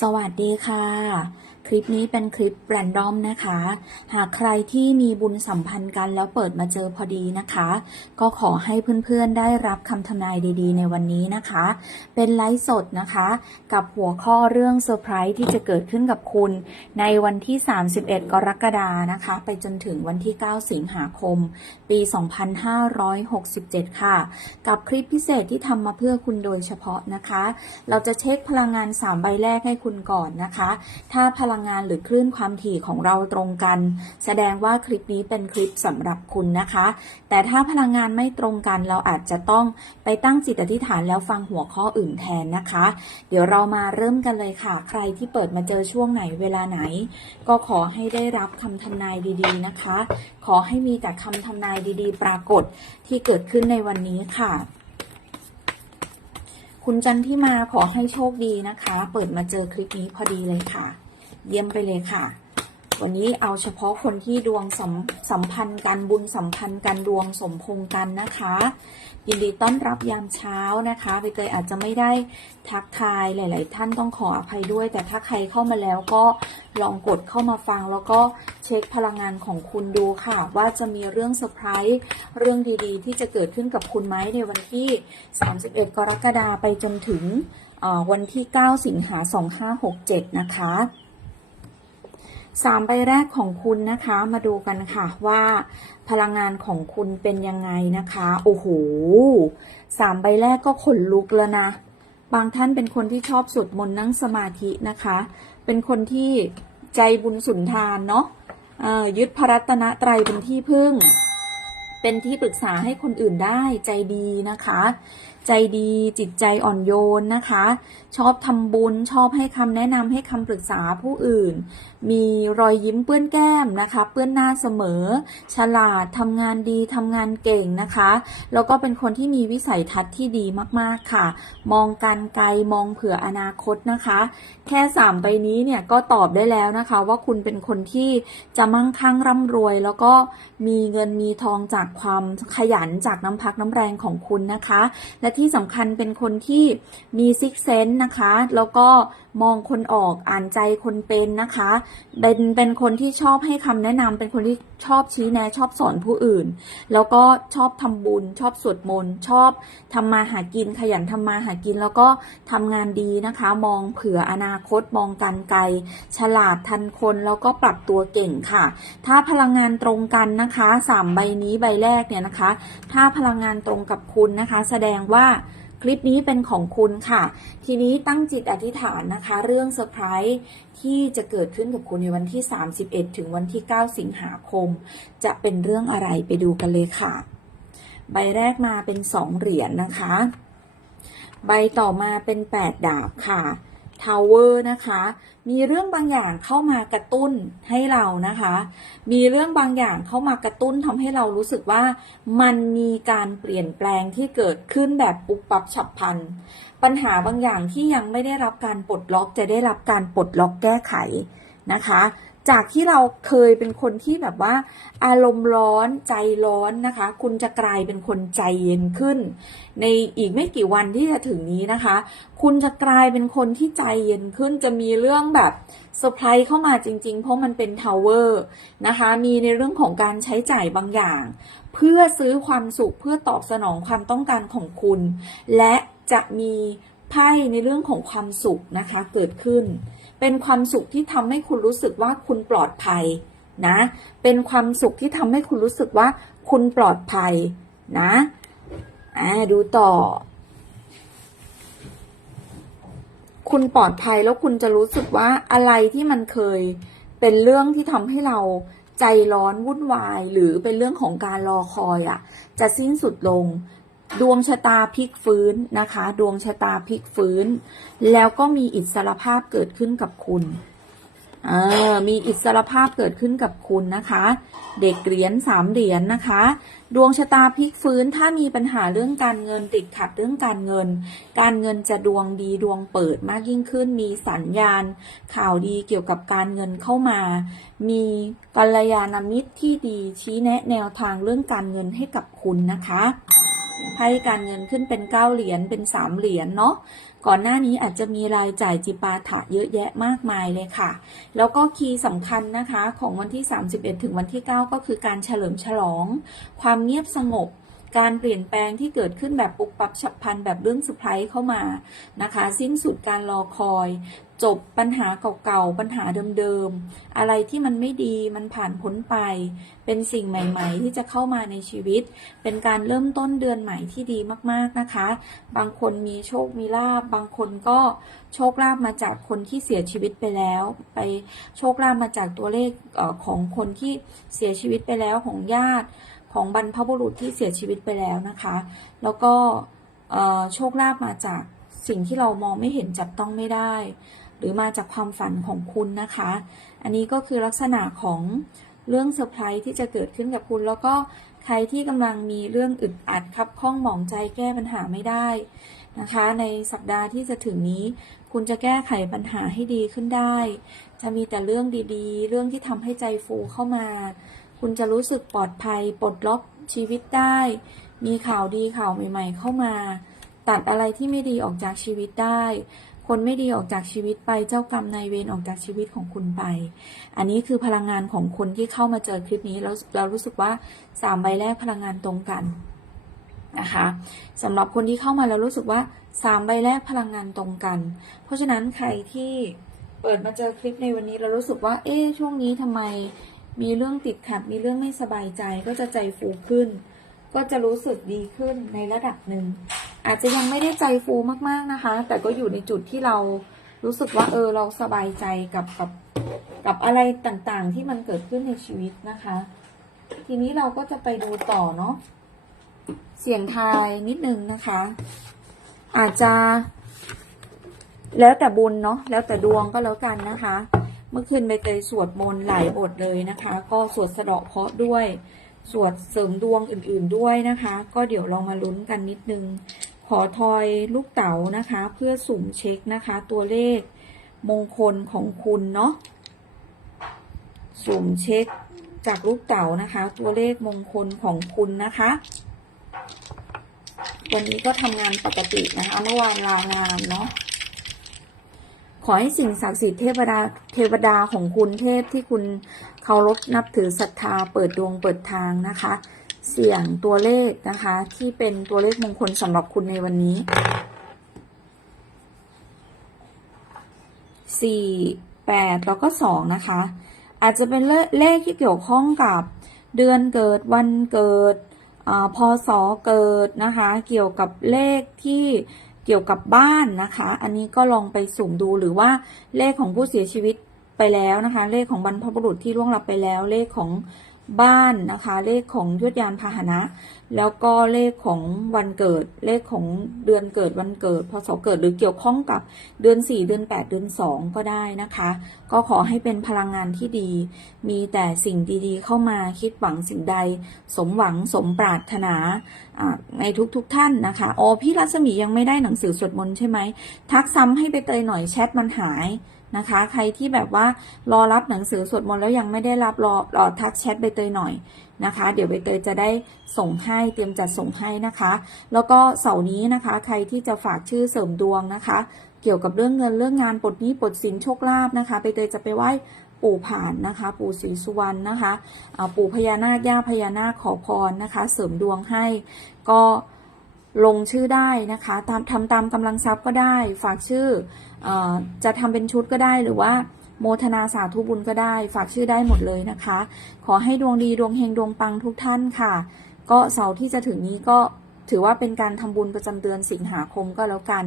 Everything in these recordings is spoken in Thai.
สวัสดีค่ะ คลิปนี้เป็นคลิปแรนดอมนะคะ หากใครที่มีบุญสัมพันธ์กันแล้วเปิดมาเจอพอดีนะคะ ก็ขอให้เพื่อนๆได้รับคำทำนายดีๆ ในวันนี้นะคะ เป็นไลฟ์สดนะคะ กับหัวข้อเรื่องเซอร์ไพรส์ที่จะเกิดขึ้นกับคุณ ในวันที่ 31 กรกฎานะคะ ไปจนถึงวันที่ 9 สิงหาคม ปี 2567 ค่ะ กับคลิปพิเศษที่ทำมาเพื่อคุณโดยเฉพาะนะคะ เราจะเช็คพลังงาน 3 ใบแรกให้คุณก่อนนะคะ ถ้าพลังงานหรือคลื่นความถี่ของเราตรงกัน แสดงว่าคลิปนี้เป็นคลิปสำหรับคุณนะคะ แต่ถ้าพลังงานไม่ตรงกันเราอาจจะต้องไปตั้งจิตอธิษฐานแล้วฟังหัวข้ออื่นแทนนะคะ เดี๋ยวเรามาเริ่มกันเลยค่ะ ใครที่เปิดมาเจอช่วงไหนเวลาไหน ก็ขอให้ได้รับคำทำนายดีๆนะคะ ขอให้มีแต่คำทำนายดีๆ ปรากฏที่เกิดขึ้นในวันนี้ค่ะคุณจันที่มาขอให้โชคดีนะคะ เปิดมาเจอคลิปนี้พอดีเลยค่ะ เยี่ยมไปเลยค่ะ วันนี้เอาเฉพาะคนที่ดวงสัมสัมพันธ์กันบุญสัมพันธ์กันดวงสมพงษ์กันนะคะ ยินดีต้อนรับยามเช้านะคะใบเตยอาจจะไม่ได้ทักทายหลาย ๆ ท่านต้องขออภัยด้วย แต่ถ้าใครเข้ามาแล้วก็ลองกดเข้ามาฟัง แล้วก็เช็คพลังงานของคุณดูค่ะ ว่าจะมีเรื่องเซอร์ไพรส์เรื่องดี ๆ ที่จะเกิดขึ้นกับคุณไหมในวันที่ 31 กรกฎาคมไปจนถึงวันที่ 9 สิงหา2567 นะคะ สามใบแรกของคุณนะคะ มาดูกันค่ะว่า พลังงานของคุณเป็นยังไงนะคะ โอ้โหสามใบแรกก็ขนลุกแล้วนะ บางท่านเป็นคนที่ชอบสวดมนต์นั่งสมาธินะคะ เป็นคนที่ใจบุญสุนทานเนาะยึดพระรัตนตรัยเป็นที่พึ่ง เป็นที่ปรึกษาให้คนอื่นได้ใจดีนะคะ ใจดี จิตใจอ่อนโยนนะคะ ชอบทำบุญ ชอบให้คำแนะนำให้คำปรึกษาผู้อื่น มีรอยยิ้มเปื้อนแก้มนะคะ เปื้อนหน้าเสมอ ฉลาดทำงานดีทำงานเก่งนะคะ แล้วก็เป็นคนที่มีวิสัยทัศน์ที่ดีมากๆค่ะ มองการไกลมองเผื่ออนาคตนะคะ แค่สามใบนี้เนี่ยก็ตอบได้แล้วนะคะ ว่าคุณเป็นคนที่จะมั่งคั่งร่ำรวย แล้วก็มีเงินมีทองจากความขยันจากน้ำพักน้ำแรงของคุณนะคะ และที่สำคัญเป็นคนที่มีซิกเซนต์นะคะ แล้วก็ มองคนออกอ่านใจคนเป็นนะคะ เป็นเป็นคนที่ชอบให้คำแนะนำเป็นคนที่ชอบชี้แนะชอบสอนผู้อื่น แล้วก็ชอบทำบุญ ชอบสวดมนต์ชอบทำมาหากินขยันทำมาหากิน แล้วก็ทำงานดีนะคะ มองเผื่ออนาคตมองการไกล ฉลาดทันคนแล้วก็ปรับตัวเก่งค่ะ ถ้าพลังงานตรงกันนะคะสามใบนี้ใบแรกเนี่ยนะคะ ถ้าพลังงานตรงกับคุณนะคะ แสดงว่า คลิปนี้เป็นของคุณค่ะ ทีนี้ตั้งจิตอธิษฐานนะคะ เรื่องเซอร์ไพรส์ที่จะเกิดขึ้นกับคุณในวันที่ 31 ถึงวันที่ 9 สิงหาคม จะเป็นเรื่องอะไรไปดูกันเลยค่ะ ใบแรกมาเป็น 2 เหรียญนะคะ ใบต่อมาเป็น 8 ดาบค่ะทาวเวอร์นะคะ มีเรื่องบางอย่างเข้ามากระตุ้นให้เรานะคะ มีเรื่องบางอย่างเข้ามากระตุ้นทำให้เรารู้สึกว่า มันมีการเปลี่ยนแปลงที่เกิดขึ้นแบบปุบปับฉับพลัน ปัญหาบางอย่างที่ยังไม่ได้รับการปลดล็อกจะได้รับการปลดล็อกแก้ไขนะคะ จากที่เราเคยเป็นคนที่แบบว่า อารมณ์ร้อนใจร้อนนะคะ คุณจะกลายเป็นคนใจเย็นขึ้น ในอีกไม่กี่วันที่จะถึงนี้นะคะ คุณจะกลายเป็นคนที่ใจเย็นขึ้น จะมีเรื่องแบบเซอร์ไพรส์เข้ามาจริง ๆ เพราะมันเป็นทาวเวอร์นะคะ มีในเรื่องของการใช้จ่ายบางอย่าง เพื่อซื้อความสุขเพื่อตอบสนองความต้องการของคุณ และจะมีไพ่ในเรื่องของความสุขนะคะเกิดขึ้น เป็นความสุขที่ทำให้คุณรู้สึกว่าคุณปลอดภัยนะ เป็นความสุขที่ทำให้คุณรู้สึกว่าคุณปลอดภัยนะอ่าดูต่อ คุณปลอดภัยแล้วคุณจะรู้สึกว่าอะไรที่มันเคย เป็นเรื่องที่ทำให้เราใจร้อนวุ่นวาย หรือเป็นเรื่องของการรอคอยอะ่ะ จะสิ้นสุดลง ดวงชะตาพลิกฟื้นนะคะ ดวงชะตาพลิกฟื้น แล้วก็มีอิสรภาพเกิดขึ้นกับคุณเออมีอิสรภาพเกิดขึ้นกับคุณนะคะ เด็กเหรียญสามเหรียญนะคะ ดวงชะตาพลิกฟื้นถ้ามีปัญหาเรื่องการเงินติดขัดเรื่องการเงิน การเงินจะดวงดีดวงเปิดมากยิ่งขึ้น มีสัญญาณ ข่าวดีเกี่ยวกับการเงินเข้ามา มีกัลยาณมิตรที่ดีชี้แนะแนวทางเรื่องการเงินให้กับคุณนะคะ ไพ่การเงินขึ้นเป็นเก้าเหรียญเป็นสามเหรียญเนาะก่อนหน้านี้อาจจะมีรายจ่ายจิปาถะเยอะแยะมากมายเลยค่ะ แล้วก็คีย์สำคัญนะคะของวันที่ 31 ถึงวันที่ 9 ก็คือการเฉลิมฉลอง ความเงียบสงบการเปลี่ยนแปลงที่เกิดขึ้นแบบปุบปับฉับพลันแบบเรื่องเซอร์ไพรส์เข้ามานะคะ สิ้นสุดการรอคอย จบปัญหาเก่าๆ ปัญหาเดิมๆ อะไรที่มันไม่ดีมันผ่านพ้นไป เป็นสิ่งใหม่ๆ ที่จะเข้ามาในชีวิต เป็นการเริ่มต้นเดือนใหม่ที่ดีมากๆนะคะ บางคนมีโชคมีลาบบางคนก็โชคลาภมาจากคนที่เสียชีวิตไปแล้ว ไปโชคลาภมาจากตัวเลขของคนที่เสียชีวิตไปแล้วของญาติของบรรพบุรุษที่เสียชีวิตไปแล้วนะคะ แล้วก็โชคลาภมาจากสิ่งที่เรามองไม่เห็นจับต้องไม่ได้ หรือมาจากความฝันของคุณนะคะ อันนี้ก็คือลักษณะของเรื่องเซอร์ไพรส์ที่จะเกิดขึ้นกับคุณ แล้วก็ใครที่กำลังมีเรื่องอึดอัดครับข้องหมองใจแก้ปัญหาไม่ได้นะคะ ในสัปดาห์ที่จะถึงนี้ คุณจะแก้ไขปัญหาให้ดีขึ้นได้ จะมีแต่เรื่องดีๆ เรื่องที่ทำให้ใจฟูเข้ามา คุณจะรู้สึกปลอดภัยปลดล็อกชีวิตได้ มีข่าวดีข่าวใหม่ ๆ เข้ามา ตัดอะไรที่ไม่ดีออกจากชีวิตได้ คนไม่ดีออกจากชีวิตไปเจ้ากรรมนายเวรออกจากชีวิตของคุณไป อันนี้คือพลังงานของคนที่เข้ามาเจอคลิปนี้แล้วเรารู้สึกว่าสามใบแรกพลังงานตรงกันนะคะสำหรับคนที่เข้ามาแล้วรู้สึกว่าสามใบแรกพลังงานตรงกัน เพราะฉะนั้นใครที่เปิดมาเจอคลิปในวันนี้เรารู้สึกว่า เอ๊ะช่วงนี้ทำไมมีเรื่องติดขัดมีเรื่องไม่สบายใจก็จะใจฟูขึ้น ก็จะรู้สึกดีขึ้นในระดับหนึ่ง อาจจะยังไม่ได้ใจฟูมากๆนะคะ แต่ก็อยู่ในจุดที่เรารู้สึกว่าเออเราสบายใจกับกับกับอะไรต่างๆ ที่มันเกิดขึ้นในชีวิตนะคะ ทีนี้เราก็จะไปดูต่อเนาะเสียงทายนิดนึงนะคะ อาจจะ แล้วแต่บุญเนาะแล้วแต่ดวงก็แล้วกันนะคะ เมื่อคืนใบเตยสวดมนต์หลายบทเลยนะคะ ก็สวดสะเดาะเคราะห์ด้วย สวดเสริมดวงอื่นๆด้วยนะคะ ก็เดี๋ยวลองมาลุ้นกันนิดนึง ขอทอยลูกเต๋านะคะ เพื่อสุ่มเช็คนะคะ ตัวเลขมงคลของคุณเนาะสุ่มเช็คจากลูกเต๋านะคะ ตัวเลขมงคลของคุณนะคะวันนี้ก็ทำงานปกตินะคะเมื่อวานลางานเนาะ ขอให้สิ่งศักดิ์สิทธิ์เทวดาเทวดาของคุณเทพที่คุณเคารพนับถือศรัทธาเปิดดวงเปิดทางนะคะ เสี่ยงตัวเลขนะคะ ที่เป็นตัวเลขมงคลสำหรับคุณในวันนี้สี่แปดแล้วก็สองนะคะ อาจจะเป็นเลเลขที่เกี่ยวข้องกับเดือนเกิดวันเกิดอาพศเกิดนะคะ เกี่ยวกับเลขที่ เกี่ยวกับบ้านนะคะ อันนี้ก็ลองไปสุ่มดูหรือว่าเลขของผู้เสียชีวิตไปแล้วนะคะ เลขของบรรพบุรุษที่ล่วงลับไปแล้ว เลขของ บ้านนะคะ เลขของยวดยานพาหนะ แล้วก็เลขของวันเกิด เลขของเดือนเกิดวันเกิดพศเกิดหรือเกี่ยวข้องกับเดือน 4 เดือน 8 เดือน 2 ก็ได้นะคะ ก็ขอให้เป็นพลังงานที่ดี มีแต่สิ่งดีๆ เข้ามาคิดหวังสิ่งใด สมหวังสมปรารถนาในทุกๆทท่านนะคะอ๋อพี่รัศมียังไม่ได้หนังสือสวดมนต์ใช่ไหมทักซ้ำให้ไปเตยหน่อยแชทมันหาย นะคะ ใครที่แบบว่ารอรับหนังสือสวดมนต์แล้วยังไม่ได้รับรอรอทักแชทไปเตยหน่อยนะคะ เดี๋ยวใบเตยจะได้ส่งให้เตรียมจัดส่งให้นะคะ แล้วก็เสาร์นี้นะคะ ใครที่จะฝากชื่อเสริมดวงนะคะ เกี่ยวกับเรื่องเงินเรื่องงานปลดหนี้ปลดสินโชคลาภนะคะใบเตยจะไปไหว้ปู่ผ่านนะคะ ปู่ศรีสุวรรณนะคะปู่พญานาคย่าพญานาคขอพรนะคะ เสริมดวงให้ก็ ลงชื่อได้นะคะตามทำตามกำลังทรัพย์ก็ได้ ฝากชื่ออจะทำเป็นชุดก็ได้หรือว่าโมทนาสาธุบุญก็ได้ ฝากชื่อได้หมดเลยนะคะ ขอให้ดวงดีดวงเฮงดวงปังทุกท่านค่ะ ก็เสาร์ที่จะถึงนี้ก็ ถือว่าเป็นการทำบุญประจำเดือนสิงหาคมก็แล้วกัน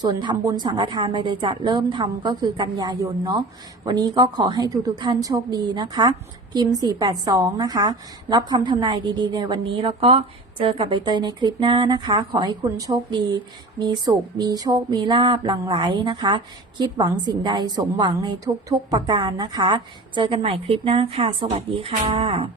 ส่วนทำบุญสังฆทานไม่ได้จะเริ่มทำก็คือกันยายนเนาะ วันนี้ก็ขอให้ทุกๆท่านโชคดีนะคะ พิมพ์ 482 นะคะ รับคำทำนายดีๆ ในวันนี้แล้วก็เจอกับใบเตยในคลิปหน้านะคะ ขอให้คุณโชคดี มีสุข มีโชค มีลาบหลั่งไหลนะคะ คิดหวังสิ่งใดสมหวังในทุกๆประการนะคะ เจอกันใหม่คลิปหน้าค่ะ สวัสดีค่ะ